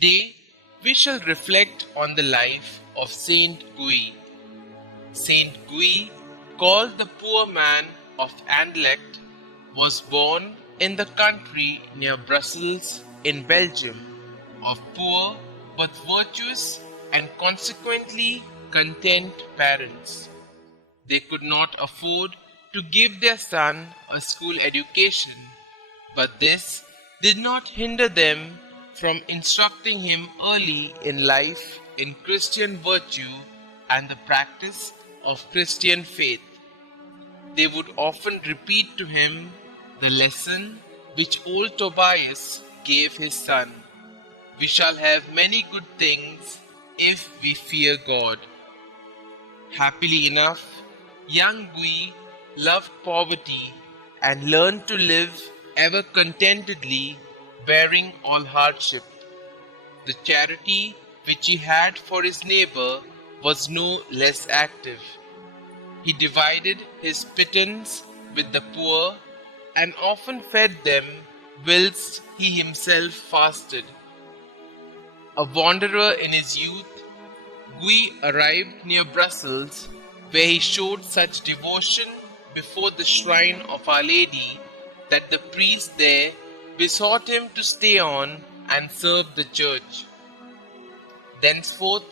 Today, we shall reflect on the life of Saint Guy. Saint Guy, called the Poor Man of Anderlecht, was born in the country near Brussels in Belgium, of poor but virtuous and consequently content parents. They could not afford to give their son a school education, but this did not hinder them from instructing him early in life in Christian virtue and the practice of Christian faith. They would often repeat to him the lesson which old Tobias gave his son: "We shall have many good things if we fear God." Happily enough, young Guy loved poverty and learned to live ever contentedly, bearing all hardship. The charity which he had for his neighbor was no less active. He divided his pittance with the poor and often fed them whilst he himself fasted. A wanderer in his youth, Guy arrived near Brussels, where he showed such devotion before the shrine of Our Lady that the priest there besought him to stay on and serve the church. Thenceforth,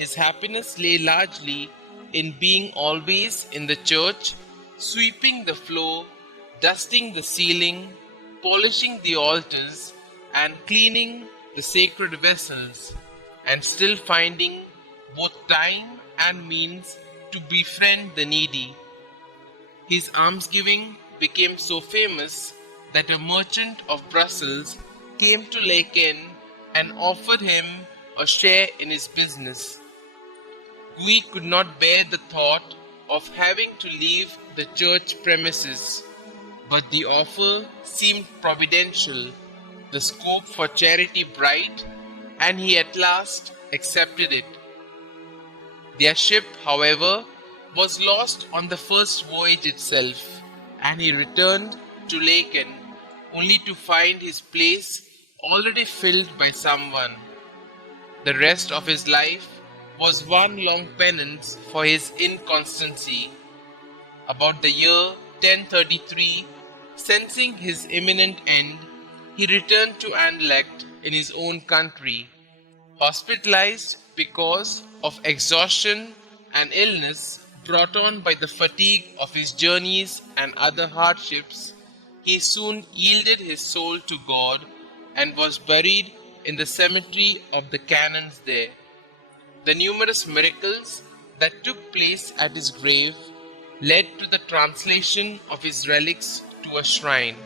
his happiness lay largely in being always in the church, sweeping the floor, dusting the ceiling, polishing the altars, and cleaning the sacred vessels, and still finding both time and means to befriend the needy. His almsgiving became so famous that a merchant of Brussels came to Laeken and offered him a share in his business. Guy could not bear the thought of having to leave the church premises, but the offer seemed providential, the scope for charity bright, and he at last accepted it. Their ship, however, was lost on the first voyage itself, and he returned to Laeken only to find his place already filled by someone. The rest of his life was one long penance for his inconstancy. About the year 1033, sensing his imminent end, he returned to Anderlecht in his own country. Hospitalized because of exhaustion and illness brought on by the fatigue of his journeys and other hardships, he soon yielded his soul to God and was buried in the cemetery of the canons there. The numerous miracles that took place at his grave led to the translation of his relics to a shrine.